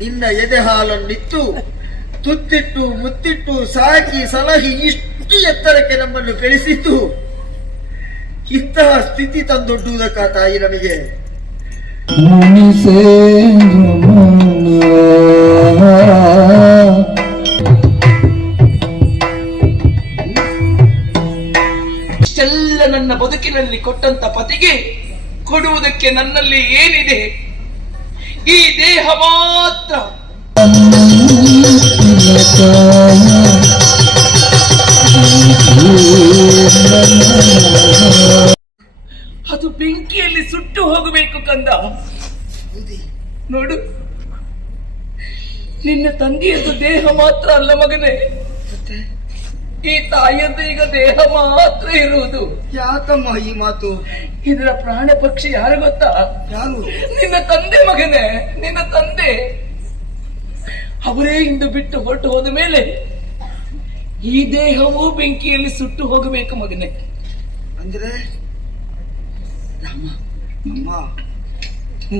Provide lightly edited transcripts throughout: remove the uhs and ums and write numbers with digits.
ನಿನ್ನ ಎದೆ ಹಾಲನ್ನಿತ್ತು ತುತ್ತಿಟ್ಟು ಮುತ್ತಿಟ್ಟು ಸಾಕಿ ಸಲಹಿ ಇಷ್ಟು ಎತ್ತರಕ್ಕೆ ನಮ್ಮನ್ನು ಬೆಳೆಸಿದ್ದು ಇಂತಹ ಸ್ಥಿತಿ ತಂದೊಡ್ಡುವುದಕ್ಕ ತಾಯಿ ನಮಗೆ. ಇಷ್ಟೆಲ್ಲ ನನ್ನ ಬದುಕಿನಲ್ಲಿ ಕೊಟ್ಟಂತ ಪತಿಗೆ ಕೊಡುವುದಕ್ಕೆ ನನ್ನಲ್ಲಿ ಏನಿದೆ? ಈ ದೇಹ ಮಾತ್ರ. ಅದು ಬೆಂಕಿಯಲ್ಲಿ ಸುಟ್ಟು ಹೋಗಬೇಕು ಕಂದ. ನೋಡು, ನಿನ್ನ ತಂದೆಯದ್ದು ದೇಹ ಮಾತ್ರ ಅಲ್ಲ ಮಗನೇ, ಈ ತಾಯಿಯದ್ದು ಈಗ ದೇಹ ಮಾತ್ರ ಇರುವುದು. ಯಾಕಮ್ಮ ಈ ಮಾತು? ಇದರ ಪ್ರಾಣ ಪಕ್ಷಿ ಯಾರು ಗೊತ್ತಾ? ಯಾರು? ನಿನ್ನ ತಂದೆ ಮಗನೇ, ನಿನ್ನ ತಂದೆ. ಅವರೇ ಇಂದು ಬಿಟ್ಟು ಹೊರಟು ಹೋದ ಮೇಲೆ ಈ ದೇಹವೂ ಬೆಂಕಿಯಲ್ಲಿ ಸುಟ್ಟು ಹೋಗಬೇಕು ಮಗನೇ. ಅಂದ್ರೆ ಅಮ್ಮ,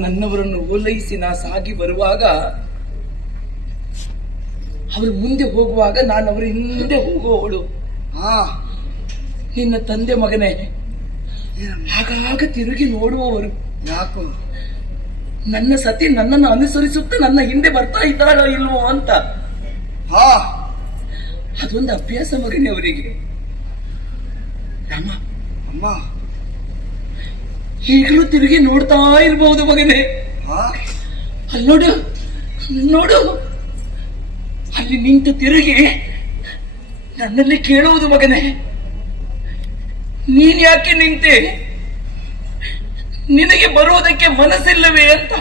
ನನ್ನವರನ್ನು ಓಲೈಸಿ ನಾ ಸಾಗಿ ಬರುವಾಗ, ಅವರು ಮುಂದೆ ಹೋಗುವಾಗ ನಾನು ಅವರ ಹಿಂದೆ ಹೋಗುವವಳು. ನಿನ್ನ ತಂದೆ ಮಗನೇ ಆಗಾಗ ತಿರುಗಿ ನೋಡುವವರು. ಯಾಕೋ? ನನ್ನ ಸತಿ ನನ್ನನ್ನು ಅನುಸರಿಸುತ್ತಾ ನನ್ನ ಹಿಂದೆ ಬರ್ತಾ ಇದ್ದಾಳೋ ಇಲ್ವೋ ಅಂತ. ಅದೊಂದು ಅಭ್ಯಾಸ ಮಗನೇ ಅವರಿಗೆ. ರಾಮ, ಅಮ್ಮ, ಈಗಲೂ ತಿರುಗಿ ನೋಡ್ತಾ ಇರಬಹುದು ಮಗನೇ. ಅಲ್ಲಿ ನೋಡು, ನೋಡು, ಅಲ್ಲಿ ನಿಂತು ತಿರುಗಿ ನನ್ನಲ್ಲಿ ಕೇಳುವುದು ಮಗನೇ, ನೀನ್ ಯಾಕೆ ನಿಂತೆ? ನಿನಗೆ ಬರುವುದಕ್ಕೆ ಮನಸ್ಸಿಲ್ಲವೇ ಅಂತ.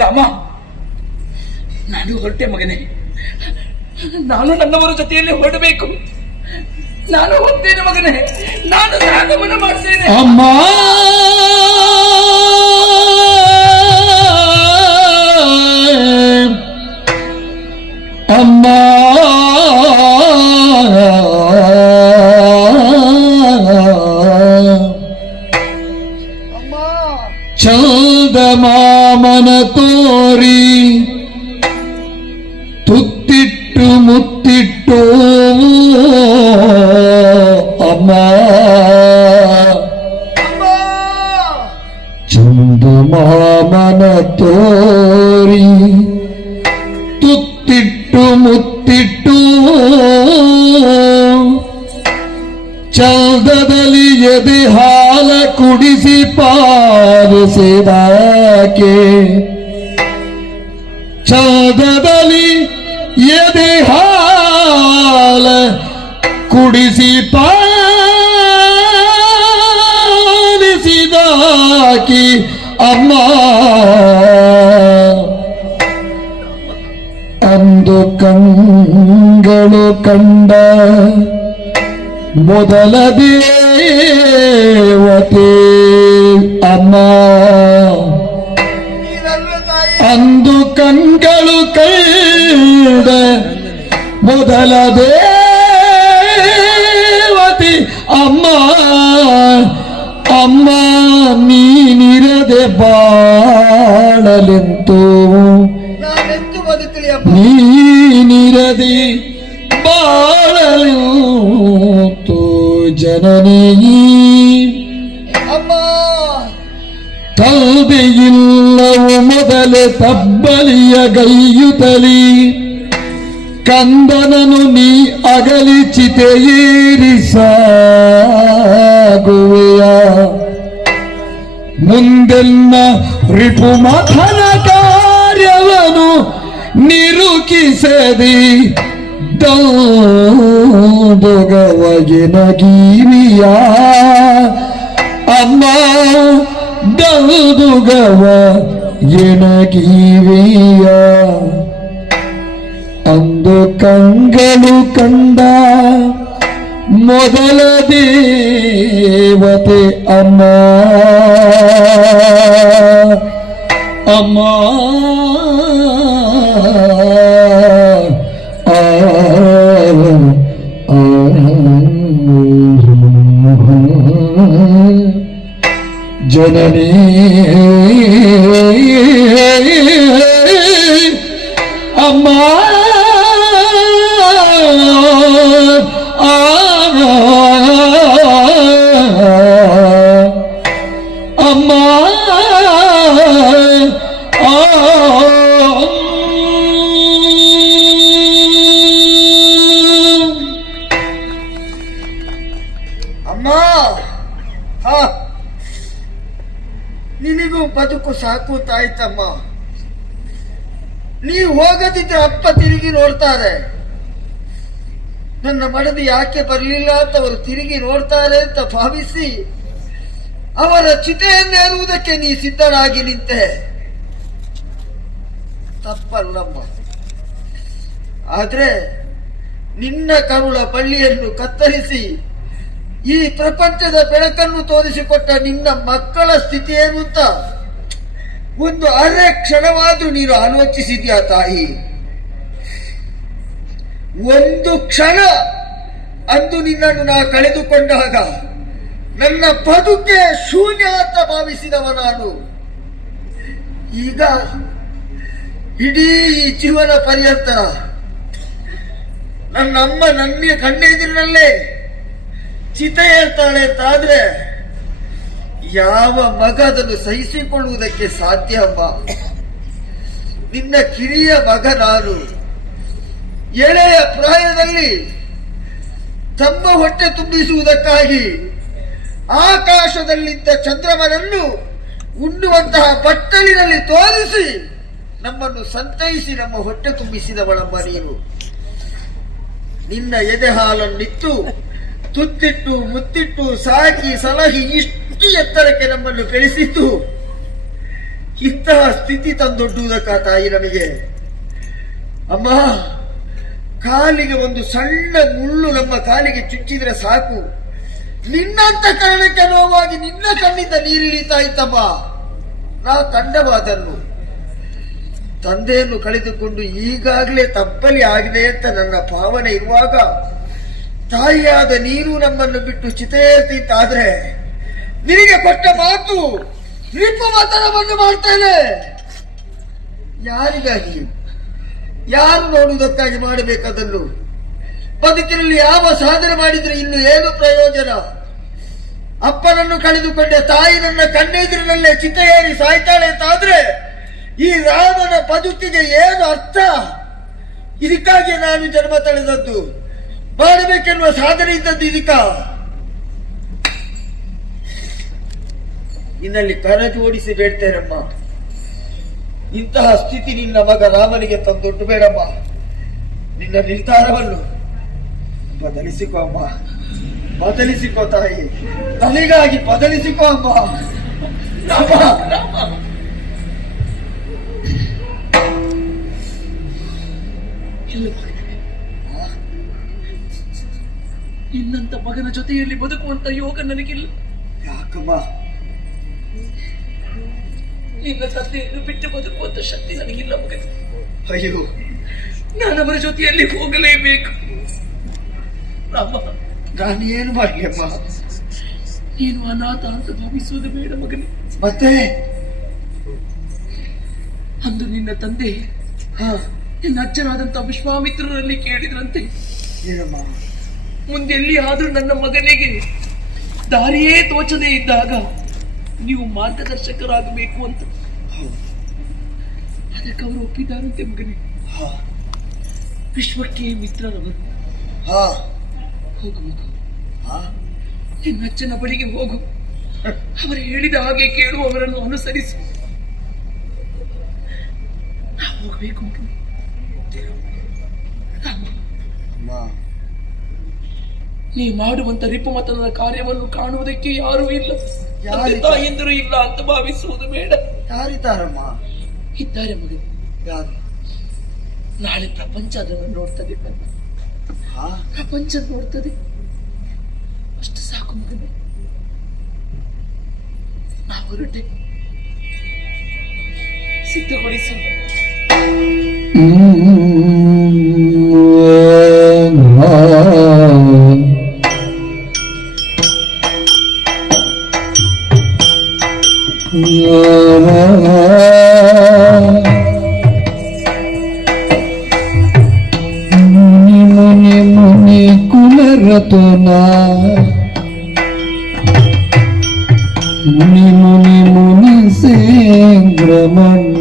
ರಾಮ, ನಾನು ಹೊರಟೆ ಮಗನೇ. ನಾನು ನನ್ನವರ ಜೊತೆಯಲ್ಲಿ ಹೊರಡಬೇಕು. ನಾನು ಹೋಗ್ತೇನೆ ಮಗನೇ. ನಾನು ಆಗಮನ ಮಾಡ್ತೇನೆ. ಅಮ್ಮ, ಅಮ್ಮ, ಚಂದಮಾಮನ ತೋರಿ ತುತ್ತಿಟ್ಟು ಮುತ್ತಿಟ್ಟು ಅಮ್ಮ, ಚಂದಮಾಮನ ತೋರಿ ತುತ್ತಿಟ್ಟು ಮುತ್ತಿಟ್ಟು ಚಂದದಲ್ಲಿ ಎದೆ ಹಾಲ ಕುಡಿಸಿ ಪಾಲಿಸಿದಾಕೆ, ಚಂದದಲ್ಲಿ ಎದೆ ಹಾಲ ಕುಡಿಸಿ ಪಾಲಿಸಿದಾಕಿ ಅಮ್ಮ. ಅಂದು ಕಂಗಳು ಕಂಡ ಮೊದಲ ದೇವತೆ ಅಮ್ಮ, ಅಂದು ಕಂಗಳು ಕಂಡ ಮೊದಲ ದೇವತೆ ಅಮ್ಮ. ಅಮ್ಮ, ನೀನಿರದೆ ಬಾಳಲೆಂತೋ, ನೀನಿರದೆ ಬಾಳಲೆಂತೋ ಜನನೀ ಅಮ್ಮ. ತಂದೆಯಿಲ್ಲವು ಮೊದಲೇ ತಬ್ಬಲಿಯ ಗೈಯುತ್ತಲಿ, ಕಂದನನು ನೀ ಅಗಲಿ ಚಿತೆಯೇರಿಸಾಗುವೆಯ. ಮುಂದೆನ್ನ ರಿಪುಮಥನ ಕಾರ್ಯವನು ನಿರುಕಿಸದಿ ದೌದುಗವಗಿನ ಗೀವಿಯ ಅಮ್ಮ, ದೌದುಗವ ಎನಗೀವಿಯ. ಅಂದು ಕಂಗಳು ಕಂಡ ಮೊದಲ ದೇವತೆ ಅಮ್ಮ, ಅಮ್ಮ, ಜನನೀ ಗೊತ್ತಾಯ್ತಮ್ಮ. ನೀವು ಹೋಗದಿದ್ರೆ ಅಪ್ಪ ತಿರುಗಿ ನೋಡ್ತಾರೆ. ನನ್ನ ಮಡದಿ ಯಾಕೆ ಬರಲಿಲ್ಲ ಅಂತ ಅವರು ತಿರುಗಿ ನೋಡ್ತಾರೆ ಅಂತ ಭಾವಿಸಿ ಅವರ ಚಿತೆಯನ್ನೇರುವುದಕ್ಕೆ ನೀ ಸಿದ್ಧನಾಗಿ ನಿಂತೆ. ತಪ್ಪಲ್ಲಮ್ಮ. ಆದ್ರೆ ನಿನ್ನ ಕರುಳ ಬಳ್ಳಿಯನ್ನು ಕತ್ತರಿಸಿ ಈ ಪ್ರಪಂಚದ ಬೆಳಕನ್ನು ತೋರಿಸಿಕೊಟ್ಟ ನಿನ್ನ ಮಕ್ಕಳ ಸ್ಥಿತಿ ಏನು ಅಂತ ಒಂದು ಅರೆ ಕ್ಷಣವಾದ್ರೂ ನೀನು ಆಲೋಚಿಸಿದ್ಯಾ ತಾಯಿ? ಒಂದು ಕ್ಷಣ ಅಂದು ನಿನ್ನನ್ನು ನಾ ಕಳೆದುಕೊಂಡಾಗ ನನ್ನ ಬದುಕೆ ಶೂನ್ಯ ಅಂತ ಭಾವಿಸಿದವ ನಾನು. ಈಗ ಇಡೀ ಈ ಜೀವನ ಪರ್ಯಂತ ನನ್ನಮ್ಮ ನನ್ನ ಕಣ್ಣೆದುರಿನಲ್ಲೇ ಚಿತೆ ಹೇಳ್ತಾಳೆ ಅಂತಾದ್ರೆ ಯಾವ ಮಗ ಅದನ್ನು ಸಹಿಸಿಕೊಳ್ಳುವುದಕ್ಕೆ ಸಾಧ್ಯ ಅಮ್ಮ? ನಿನ್ನ ಕಿರಿಯ ಮಗ ನಾನು. ಎಳೆಯ ಪ್ರಾಯದಲ್ಲಿ ತಮ್ಮ ಹೊಟ್ಟೆ ತುಂಬಿಸುವುದಕ್ಕಾಗಿ ಆಕಾಶದಲ್ಲಿದ್ದ ಚಂದ್ರಮನನ್ನು ಉಣ್ಣುವಂತಹ ಬಟ್ಟಲಿನಲ್ಲಿ ತೋರಿಸಿ ನಮ್ಮನ್ನು ಸಂತೈಸಿ ನಮ್ಮ ಹೊಟ್ಟೆ ತುಂಬಿಸಿದವಳಮ್ಮ ನೀನು. ನಿನ್ನ ಎದೆ ಹಾಲನ್ನಿತ್ತು ತುತ್ತಿಟ್ಟು ಮುತ್ತಿಟ್ಟು ಸಾಕಿ ಸಲಹಿ ಇಷ್ಟು ಎತ್ತರಕ್ಕೆ ನಮ್ಮನ್ನು ಬೆಳೆಸಿದ್ದು ಇಂತಹ ಸ್ಥಿತಿ ತಂದೊಡ್ಡುವುದಕ್ಕ ತಾಯಿ ನಮಗೆ? ಅಮ್ಮ, ಕಾಲಿಗೆ ಒಂದು ಸಣ್ಣ ಮುಳ್ಳು ನಮ್ಮ ಕಾಲಿಗೆ ಚುಚ್ಚಿದ್ರೆ ಸಾಕು, ನಿನ್ನಂತ ಕಾರಣಕ್ಕೆ ನೋವಾಗಿ ನಿನ್ನ ಕಣ್ಣಿಂದ ನೀರಿಳಿತಾ ಇತ್ತಮ್ಮ. ನಾ ಕಂಡವಾದನ್ನು ತಂದೆಯನ್ನು ಕಳೆದುಕೊಂಡು ಈಗಾಗಲೇ ತಪ್ಪಲಿ ಆಗಿದೆ ಅಂತ ನನ್ನ ಭಾವನೆ ಇರುವಾಗ ತಾಯಿಯಾದ ನೀನು ನಮ್ಮನ್ನು ಬಿಟ್ಟು ಚಿತೆಯೇರ್ತಿದ್ದಾದ್ರೆ ನಿನಗೆ ಕೊಟ್ಟ ಮಾತು ರಿಪುಮತನವನ್ನು ಮಾಡ್ತೇನೆ. ಯಾರಿಗಾಗಿ? ಯಾರು ನೋಡುವುದಕ್ಕಾಗಿ ಮಾಡಬೇಕದನ್ನು? ಬದುಕಿನಲ್ಲಿ ಯಾವ ಸಾಧನೆ ಮಾಡಿದ್ರೆ ಇನ್ನು ಏನು ಪ್ರಯೋಜನ? ಅಪ್ಪನನ್ನು ಕಳೆದುಕೊಂಡೆ, ತಾಯಿ ನನ್ನ ಕಣ್ಣೆದುರಿನಲ್ಲೇ ಚಿತೆಯೇರಿ ಸಾಯ್ತಾಳೆ ಅಂತಾದ್ರೆ ಈ ರಾಮನ ಬದುಕಿಗೆ ಏನು ಅರ್ಥ? ಇದಕ್ಕಾಗಿ ನಾನು ಜನ್ಮ ತಳೆದದ್ದು, ಮಾಡಬೇಕೆನ್ನುವ ಸಾಧನೆ ಇದ್ದದ್ದು ಇದಕ್ಕ. ನಿನ್ನಲ್ಲಿ ಕರ ಜೋಡಿಸಿ ಬೇಡ್ತೇನಮ್ಮ, ಇಂತಹ ಸ್ಥಿತಿ ನಿನ್ನ ಮಗ ರಾಮನಿಗೆ ತಂದೊಡ್ಡು ಬೇಡಮ್ಮ. ನಿನ್ನ ನಿರ್ಧಾರವನ್ನು ಬದಲಿಸಿಕೋ ಅಮ್ಮ, ಬದಲಿಸಿಕೋ ತಾಯಿ, ತಲೆಗಾಗಿ ಬದಲಿಸಿಕೋ ಅಮ್ಮ. ರಾಮ, ನಿನ್ನಂತ ಮಗನ ಜೊತೆಯಲ್ಲಿ ಬದುಕುವಂತ ಯೋಗ ನನಗಿಲ್ಲ. ಯಾಕಮ್ಮ? ನಿನ್ನ ತಂದೆಯನ್ನು ಬಿಟ್ಟು ಬದುಕುವಂತ ಶಕ್ತಿ ನನಗಿಲ್ಲ ಮಗನ. ಅಯ್ಯೋ, ನಾನವರ ಜೊತೆಯಲ್ಲಿ ಹೋಗಲೇಬೇಕು. ರಾಮ, ನಾನೇನು ಮಾಡ್ಲಿಯಮ್ಮ? ನೀನು ಅನಾಥ ಅಂತ ಭಾವಿಸುವುದು ಬೇಡ ಮಗನೇ. ಮತ್ತೆ ಅಂದು ನಿನ್ನ ತಂದೆ ನಿನ್ನ ಅಜ್ಜನಾದಂತ ವಿಶ್ವಾಮಿತ್ರರಲ್ಲಿ ಕೇಳಿದ್ರಂತೆ, ಏನಮ್ಮ? ಮುಂದೆಲ್ಲಿ ಆದ್ರೂ ನನ್ನ ಮಗನಿಗೆ ದಾರಿಯೇ ತೋಚದೇ ಇದ್ದಾಗ ನೀವು ಮಾರ್ಗದರ್ಶಕರಾಗಬೇಕು ಅಂತ. ಅದಕ್ಕೆ ಅವರು ಒಪ್ಪಿದ್ದಾರಂತೆ ಮಗನೇ. ವಿಶ್ವಕ್ಕೆ ಮಿತ್ರರವರು. ಹೋಗು ಮಗು, ನಿನ್ನ ಅಜ್ಜನ ಬಳಿಗೆ ಹೋಗು. ಅವರು ಹೇಳಿದ ಹಾಗೆ ಕೇಳು, ಅವರನ್ನು ಅನುಸರಿಸು. ನಾವು ಹೋಗಬೇಕು ಮಗನೇ. ನೀ ಮಾಡುವಂತ ರಿಪುಮತನದ ಕಾರ್ಯವನ್ನು ಕಾಣುವುದಕ್ಕೆ ಯಾರೂ ಇಲ್ಲ, ತಾಯಂದಿರು ಇಲ್ಲ ಅಂತ ಭಾವಿಸುವುದು ಬೇಡ. ಯಾರಿದ್ದಾರಮ್ಮ? ಇದ್ದಾರೆ ಮಗನೇ. ಯಾರು? ನಾಳೆ ಪ್ರಪಂಚ ಅದನ್ನು ನೋಡ್ತದೆ. ಪ್ರಪಂಚ ನೋಡ್ತದೆ, ಅಷ್ಟು ಸಾಕು ಮಗನೇ. ನಾವು ಹೊರಟೆ ಸಿದ್ಧಗೊಳಿಸು. ಮುನಿ ಮುನಿ ಕುಲರತನ, ಮುನಿ ಮುನಿ ಮುನಿ ಸೇಂದ್ರಮಣ್ಣ,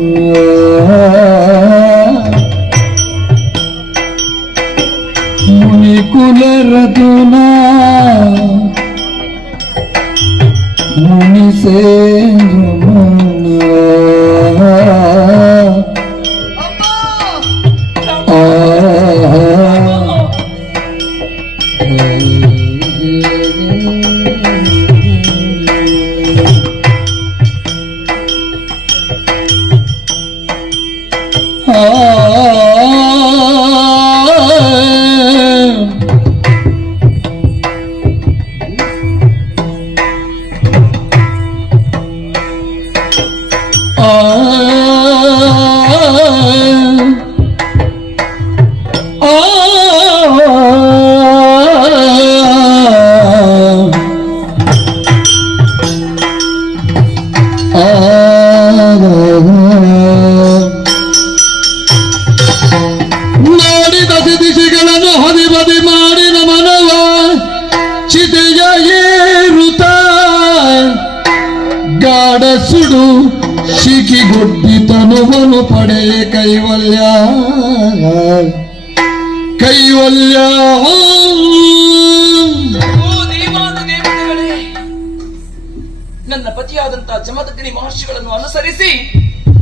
ಮುನಿ ಕುಲರತನ ಮುನಿಸೇಂದ್ರ ಮಾಡಿದ ದಿಶೆಗಳನ್ನು ಹದಿಬದಿ ಮಾಡಿದ ಮನವ ಚಿತೆಯ ಏರುತ್ತ ಗಾಢ ಸುಡು ಶಿಖಿಗೊಡ್ಡಿ ತನುವನು ಪಡೆಯ ಕೈವಲ್ಯ ಕೈವಲ್ಯ. ಓ ದೇವಾನು ದೇವತೆಗಳೇ, ನನ್ನ ಪತಿಯಾದಂತಹ ಜಮದಗ್ನಿ ಮಹರ್ಷಿಗಳನ್ನು ಅನುಸರಿಸಿ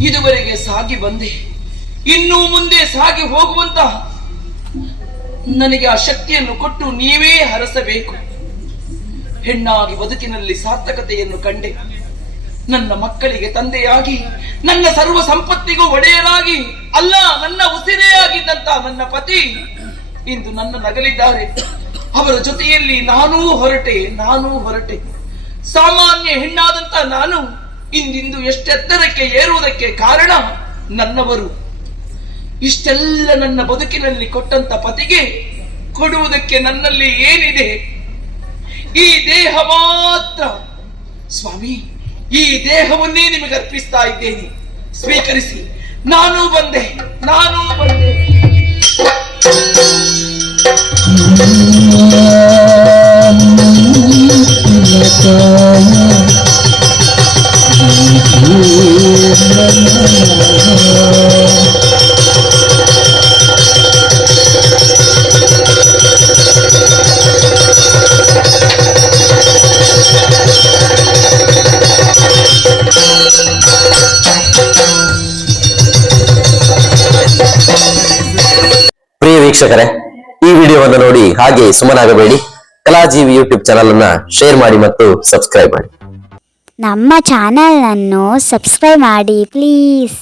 ಇದುವರೆಗೆ ಸಾಗಿ ಬಂದೆ. ಇನ್ನೂ ಮುಂದೆ ಸಾಗಿ ಹೋಗುವಂತ ನನಗೆ ಆ ಶಕ್ತಿಯನ್ನು ಕೊಟ್ಟು ನೀವೇ ಹರಸಬೇಕು. ಹೆಣ್ಣಾಗಿ ಬದುಕಿನಲ್ಲಿ ಸಾರ್ಥಕತೆಯನ್ನು ಕಂಡೆ. ನನ್ನ ಮಕ್ಕಳಿಗೆ ತಂದೆಯಾಗಿ, ನನ್ನ ಸರ್ವ ಸಂಪತ್ತಿಗೂ ಒಡೆಯರಾಗಿ, ಅಲ್ಲ ನನ್ನ ಉಸಿರೇ ಆಗಿದ್ದಂತ ನನ್ನ ಪತಿ ಇಂದು ನನ್ನ ನಗಲಿದ್ದಾರೆ. ಅವರ ಜೊತೆಯಲ್ಲಿ ನಾನೂ ಹೊರಟೆ. ಸಾಮಾನ್ಯ ಹೆಣ್ಣಾದಂತ ನಾನು ಇಂದಿಂದು ಎಷ್ಟೆತ್ತರಕ್ಕೆ ಏರುವುದಕ್ಕೆ ಕಾರಣ ನನ್ನವರು. ಇಷ್ಟೆಲ್ಲ ನನ್ನ ಬದುಕಿನಲ್ಲಿ ಕೊಟ್ಟಂತ ಪತಿಗೆ ಕೊಡುವುದಕ್ಕೆ ನನ್ನಲ್ಲಿ ಏನಿದೆ? ಈ ದೇಹ ಮಾತ್ರ. ಸ್ವಾಮಿ, ಈ ದೇಹವನ್ನೇ ನಿಮಗೆ ಅರ್ಪಿಸ್ತಾ ಇದ್ದೇನೆ, ಸ್ವೀಕರಿಸಿ. ನಾನು ಬಂದೆ. ಪ್ರಿಯ ವೀಕ್ಷಕರೇ, ಈ ವಿಡಿಯೋವನ್ನು ನೋಡಿ ಹಾಗೆ ಸುಮ್ಮನಾಗಬೇಡಿ. ಕಲಾಜೀವಿ ಯೂಟ್ಯೂಬ್ ಚಾನಲ್ ಅನ್ನ ಶೇರ್ ಮಾಡಿ ಮತ್ತು ಸಬ್ಸ್ಕ್ರೈಬ್ ಮಾಡಿ. ನಮ್ಮ ಚಾನಲ್ ಅನ್ನು ಸಬ್ಸ್ಕ್ರೈಬ್ ಮಾಡಿ ಪ್ಲೀಸ್.